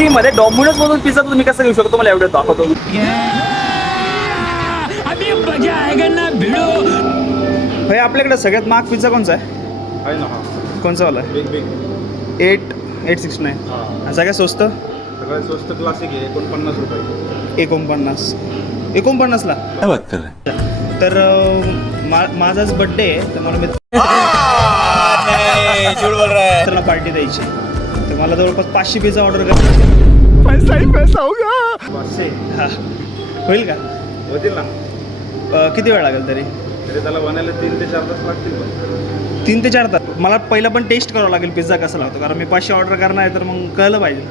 फ्रीमध्ये डॉमिनोज मधून पिझ्झा तुम्ही कसं घेऊ शकतो मला एवढं दाखवतो. भाई आपल्याकडे सगळ्यात महाग पिझ्झा कोणचा आहे ना हा कोणचा वाला आहे? Big big 869. हां सगळ्यात स्वस्त सगळ्यात स्वस्त क्लासिक आहे 49 रुपये. 49ला. काय बात कर रहे हैं? तर माझाच बड्डे आहे तर मला मित्रांना पार्टी द्यायची तर मला जवळपास 500 पिझ्झा ऑर्डर करायचा. पैसा ही पैसा होगा. 500 हा होईल का? होतील ना. किती वेळ लागेल तरी? तरी त्याला बनायला 3 ते 4 तास लागतील. 3 ते 4 तास. मला पहिला पण टेस्ट करावं लागेल पिझ्झा कसा लागतो कारण मी 500 ऑर्डर करणार आहे तर मग कळलं पाहिजे.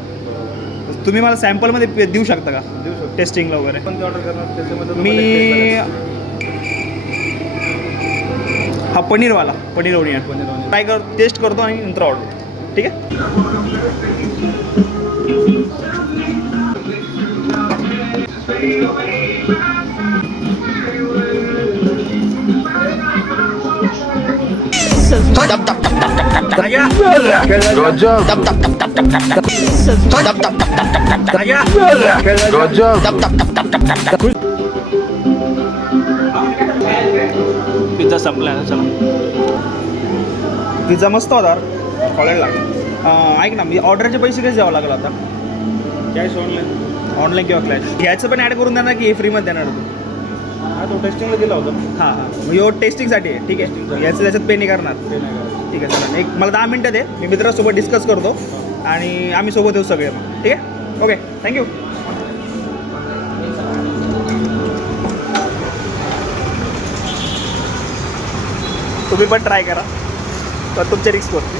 तुम्ही मला सॅम्पलमध्ये देऊ शकता का देऊ शकतो. टेस्टिंगला वगैरे? पण ते ऑर्डर करणार त्याच्यामध्ये मी हा पनीर ओनियन ट्राय टेस्ट करतो आणि नंतर ऑर्डर. ठीक आहे. पिझ्झा संपला आहे. चला पिझ्झा मस्त होता कॉलेजला. ऐक ना मी ऑर्डरचे पैसे कसे द्यावं लागलं आता? कॅश ऑनलाईन किंवा क्लॅश ह्याचं पण ॲड करून देणार की हे फ्रीमध्ये देणार तू? हा तो टेस्टिंगला दिला होता. हां यो टेस्टिंगसाठी आहे. ठीक आहे याचं त्याच्यात पे नाही करणार. ठीक आहे चला एक मला 10 मिनटं दे मी मित्रासोबत डिस्कस करतो आणि आम्ही सोबत येऊ सगळे मग. ठीक आहे ओके थँक्यू. तुम्ही पण ट्राय करा तर तुमच्या रिस्कवरती.